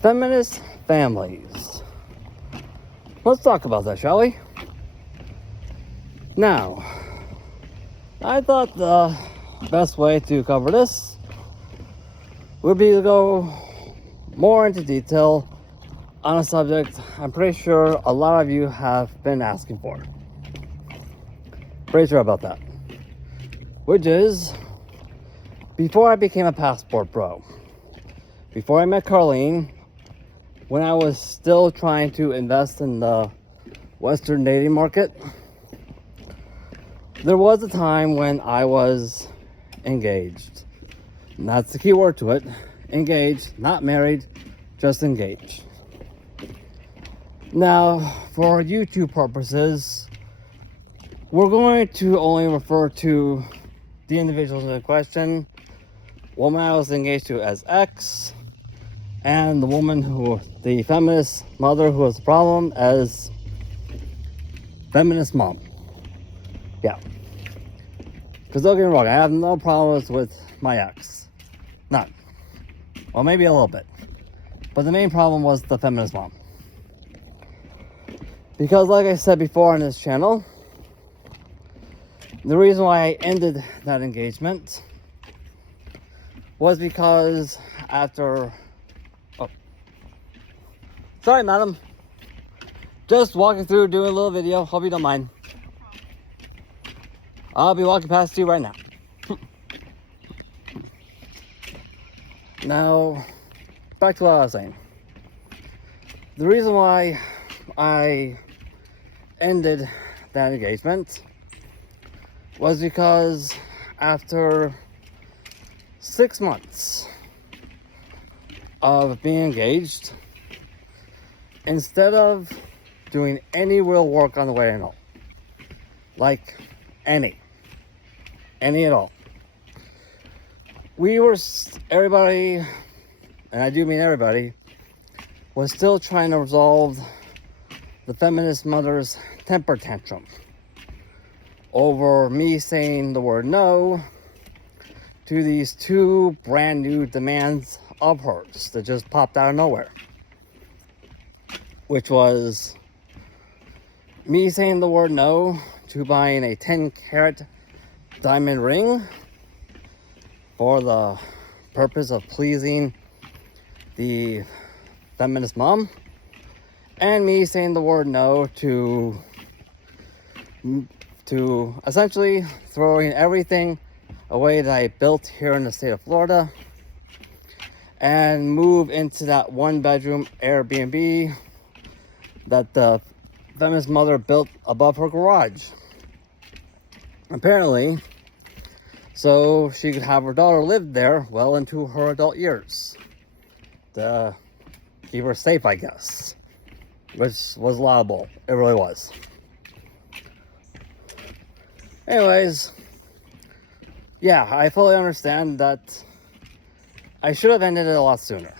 Feminist families. Let's talk about that, shall we? Now, I thought the best way to cover this would be to go more into detail on a subject I'm pretty sure a lot of you have been asking for. Pretty sure about that. Which is, before I became a passport bro, before I met Carlene, when I was still trying to invest in the Western dating market, there was a time when I was engaged. And that's the key word to it. Engaged, not married, just engaged. Now, for YouTube purposes, we're going to only refer to the individuals in question. Woman I was engaged to as X, and the the feminist mother who was the problem, as feminist mom. Yeah. Because don't get me wrong, I have no problems with my ex. None. Well, maybe a little bit. But the main problem was the feminist mom. Because like I said before on this channel, the reason why I ended that engagement was because after... Oh. Sorry, madam. Just walking through, doing a little video. Hope you don't mind. I'll be walking past you right now. Now, back to what I was saying. The reason why I ended that engagement was because after 6 months of being engaged, instead of doing any real work on the wedding at all, like any at all, everybody, and I do mean everybody, was still trying to resolve the feminist mother's temper tantrum over me saying the word no to these two brand new demands of hers that just popped out of nowhere. Which was me saying the word no to buying a 10-carat diamond ring for the purpose of pleasing the feminist mom, and me saying the word no to essentially throwing everything away that I built here in the state of Florida and move into that 1-bedroom Airbnb that the feminist mother built above her garage. Apparently, so she could have her daughter live there well into her adult years. To keep her safe, I guess. Which was laudable. It really was. Anyways, yeah, I fully understand that I should have ended it a lot sooner.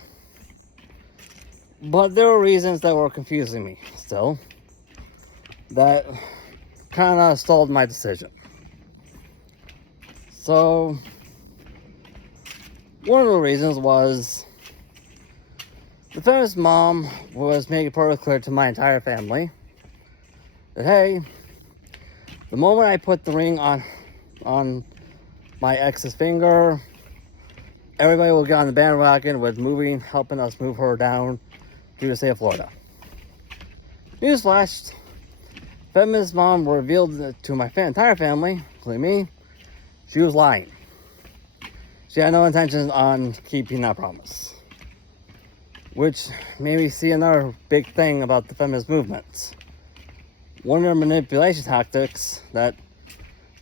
But there were reasons that were confusing me still that kind of stalled my decision. So, one of the reasons was the feminist mom was making it perfectly clear to my entire family that, hey, the moment I put the ring on my ex's finger, everybody will get on the bandwagon with helping us move her down to the state of Florida. Newsflash, feminist mom revealed to my entire family, including me, she was lying. She had no intentions on keeping that promise. Which made me see another big thing about the feminist movement. One of their manipulation tactics that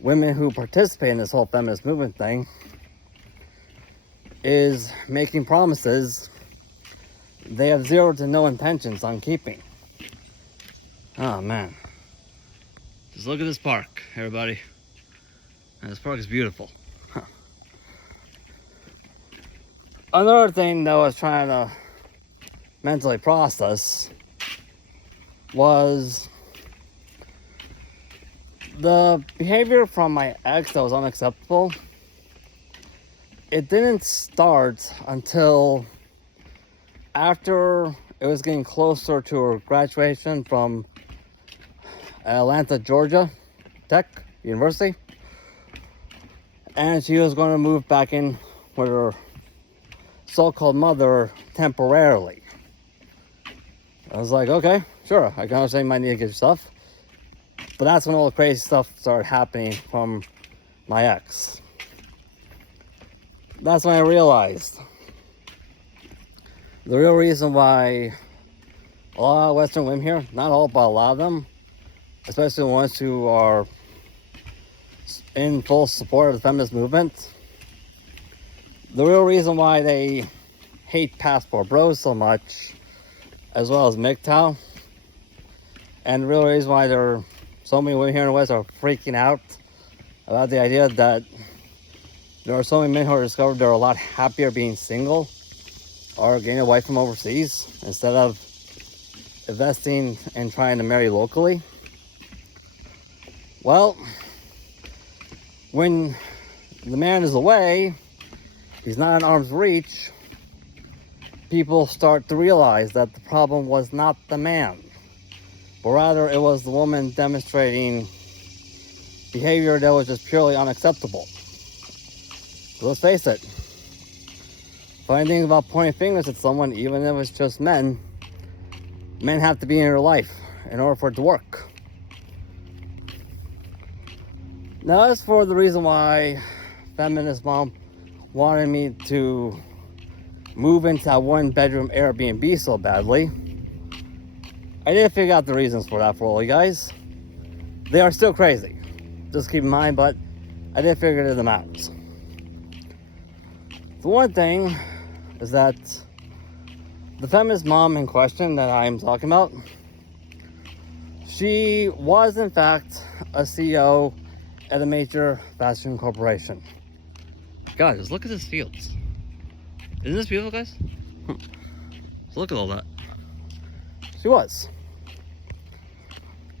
women who participate in this whole feminist movement thing is making promises they have zero to no intentions on keeping. Oh man. Just look at this park, everybody. And this park is beautiful. Huh. Another thing that I was trying to mentally process was the behavior from my ex that was unacceptable. It didn't start until after it was getting closer to her graduation from Atlanta, Georgia Tech University, and she was going to move back in with her so-called mother temporarily. I was like, okay, sure, I can understand you might need to get stuff. But that's when all the crazy stuff started happening from my ex. That's when I realized the real reason why a lot of Western women here, not all, but a lot of them, especially the ones who are in full support of the feminist movement, the real reason why they hate passport bros so much, as well as MGTOW, and the real reason why there are so many women here in the West are freaking out about the idea that there are so many men who are discovered they're a lot happier being single or getting a wife from overseas instead of investing and trying to marry locally. Well, when the man is away, he's not in arm's reach, people start to realize that the problem was not the man, but rather it was the woman demonstrating behavior that was just purely unacceptable. So let's face it, funny thing about pointing fingers at someone, even if it's just men have to be in your life in order for it to work. Now, as for the reason why feminist mom wanted me to move into that one-bedroom Airbnb so badly, I did figure out the reasons for that for all you guys. They are still crazy, just keep in mind, but I did figure them out. The one thing is that the feminist mom in question that I'm talking about, she was in fact a CEO at a major fashion corporation. God, just look at this fields. Isn't this beautiful, guys? So look at all that. She was.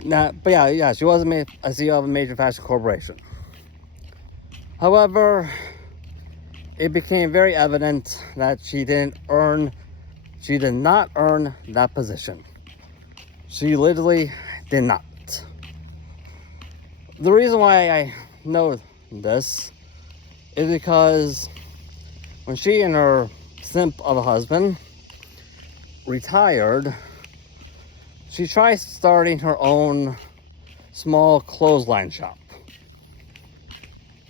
Nah, but yeah, she was a CEO of a major fashion corporation. However, it became very evident that she did not earn that position. She literally did not. The reason why I know this is because when she and her simp of a husband retired, she tried starting her own small clothesline shop.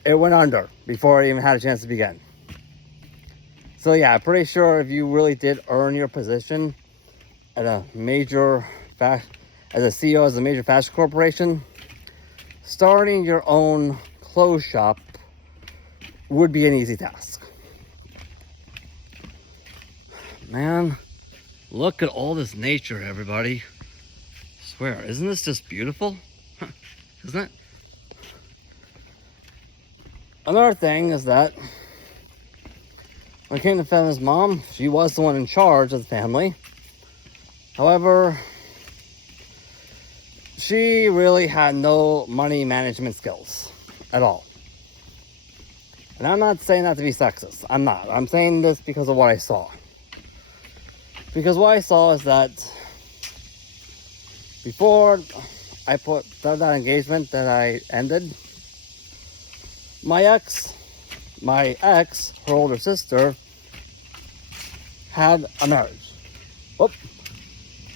It went under before it even had a chance to begin. So yeah, I'm pretty sure if you really did earn your position at a major as a CEO as a major fashion corporation, starting your own clothes shop would be an easy task. Man, look at all this nature, everybody. I swear, isn't this just beautiful? Isn't it? Another thing is that when it came to feminist mom, she was the one in charge of the family. However, she really had no money management skills at all. And I'm not saying that to be sexist. I'm not. I'm saying this because of what I saw. Because what I saw is that before I started that engagement that I ended, my ex, her older sister, had a marriage. Whoop.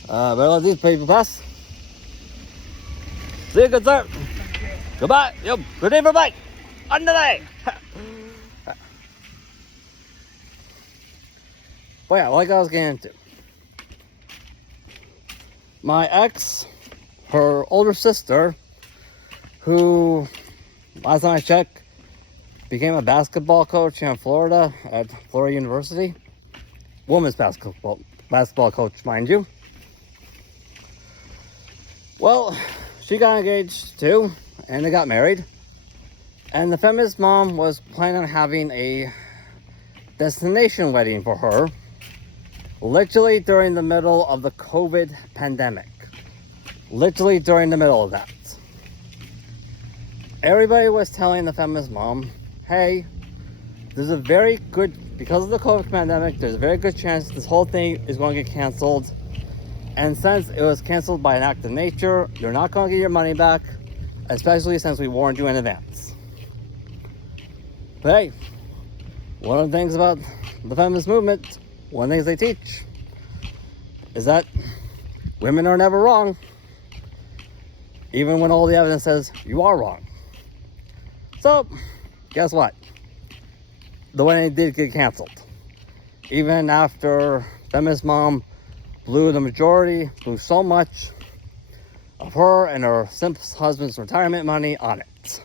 Better let these people pass. See you, good sir. Goodbye. Yep. Good day, everybody. On the day. But yeah, like I was getting into, my ex, her older sister, who last time I checked, became a basketball coach here in Florida at Florida University. Women's basketball coach, mind you. Well, she got engaged too, and they got married. And the feminist mom was planning on having a destination wedding for her, literally during the middle of the COVID pandemic. Literally during the middle of that. Everybody was telling the feminist mom, hey, there's a very good because of the COVID pandemic, there's a very good chance this whole thing is going to get canceled. And since it was canceled by an act of nature, you're not going to get your money back, especially since we warned you in advance. But hey, one of the things about the feminist movement, one of the things they teach, is that women are never wrong, even when all the evidence says you are wrong. So, guess what? The wedding did get canceled. Even after feminist mom blew so much of her and her simp husband's retirement money on it.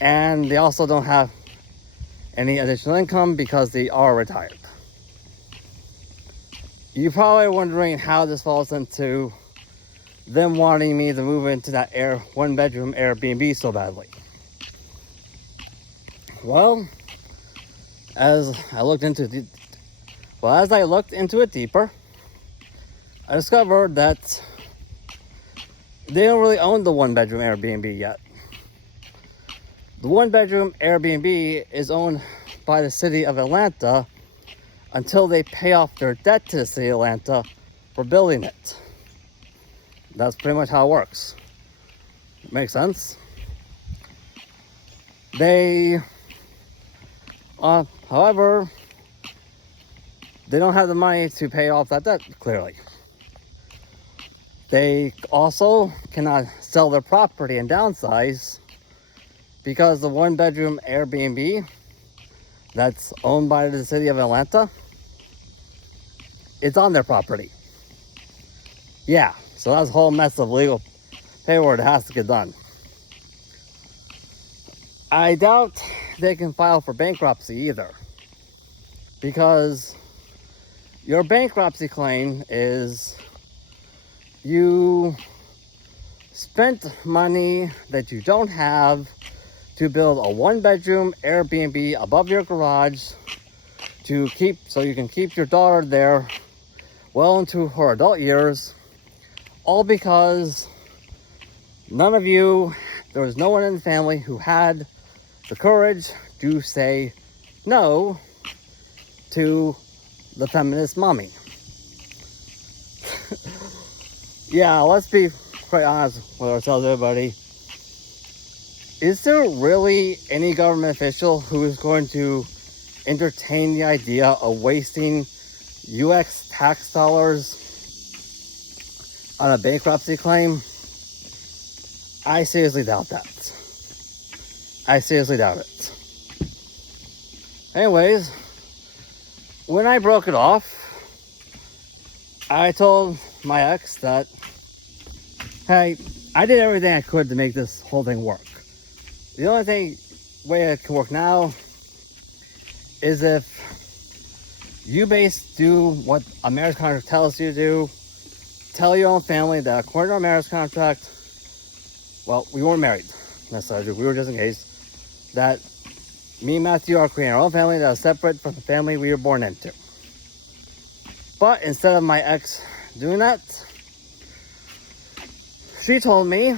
And they also don't have any additional income because they are retired. You're probably wondering how this falls into them wanting me to move into that one-bedroom Airbnb so badly. Well, as I looked into it deeper, I discovered that they don't really own the one-bedroom Airbnb yet. The one-bedroom Airbnb is owned by the city of Atlanta until they pay off their debt to the city of Atlanta for building it. That's pretty much how it works. Makes sense. However, they don't have the money to pay off that debt, clearly. They also cannot sell their property and downsize because the one-bedroom Airbnb that's owned by the city of Atlanta, it's on their property. Yeah, so that's a whole mess of legal paperwork that has to get done. I doubt they can file for bankruptcy either, because your bankruptcy claim is you spent money that you don't have to build a one-bedroom Airbnb above your garage so you can keep your daughter there well into her adult years, all because there was no one in the family who had the courage to say no to the feminist mommy. Yeah, let's be quite honest with ourselves, everybody. Is there really any government official who is going to entertain the idea of wasting US tax dollars on a bankruptcy claim? I seriously doubt that. I seriously doubt it. Anyways, when I broke it off, I told my ex that, hey, I did everything I could to make this whole thing work. The only way it can work now is if you do what a marriage contract tells you to do. Tell your own family that according to our marriage contract, well, we weren't married necessarily, we were just engaged, that me and Matthew are creating our own family that is separate from the family we were born into. But instead of my ex doing that, she told me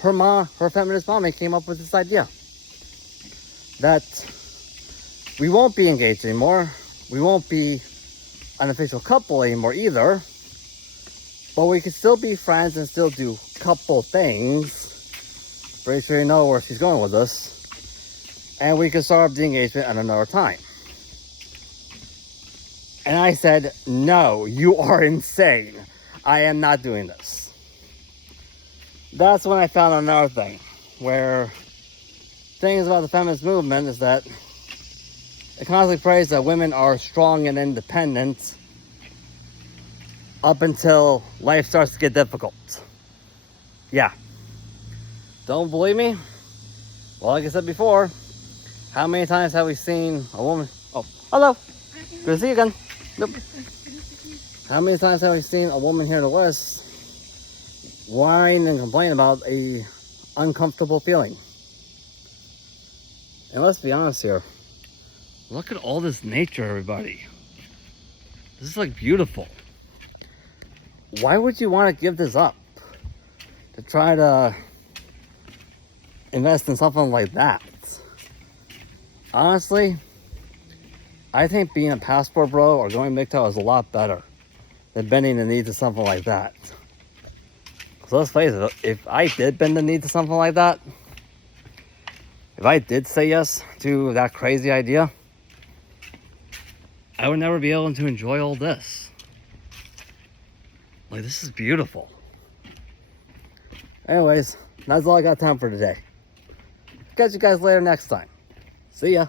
her feminist mommy came up with this idea that we won't be engaged anymore, we won't be an official couple anymore either, but we can still be friends and still do couple things. Pretty sure you know where she's going with this. And we can start the engagement at another time. And I said, no, you are insane. I am not doing this. That's when I found another thing, where things about the feminist movement is that it constantly prays that women are strong and independent up until life starts to get difficult. Yeah. Don't believe me? Well, like I said before, how many times have we seen a woman... Oh, hello. Good to see you again. Nope. How many times have we seen a woman here in the West whine and complain about a uncomfortable feeling? And let's be honest here. Look at all this nature, everybody. This is like beautiful. Why would you want to give this up to try to invest in something like that? Honestly, I think being a passport bro or going MGTOW is a lot better than bending the knee to something like that. So let's face it, if I did bend the knee to something like that, if I did say yes to that crazy idea, I would never be able to enjoy all this. Like, this is beautiful. Anyways, that's all I got time for today. Catch you guys later next time. See ya.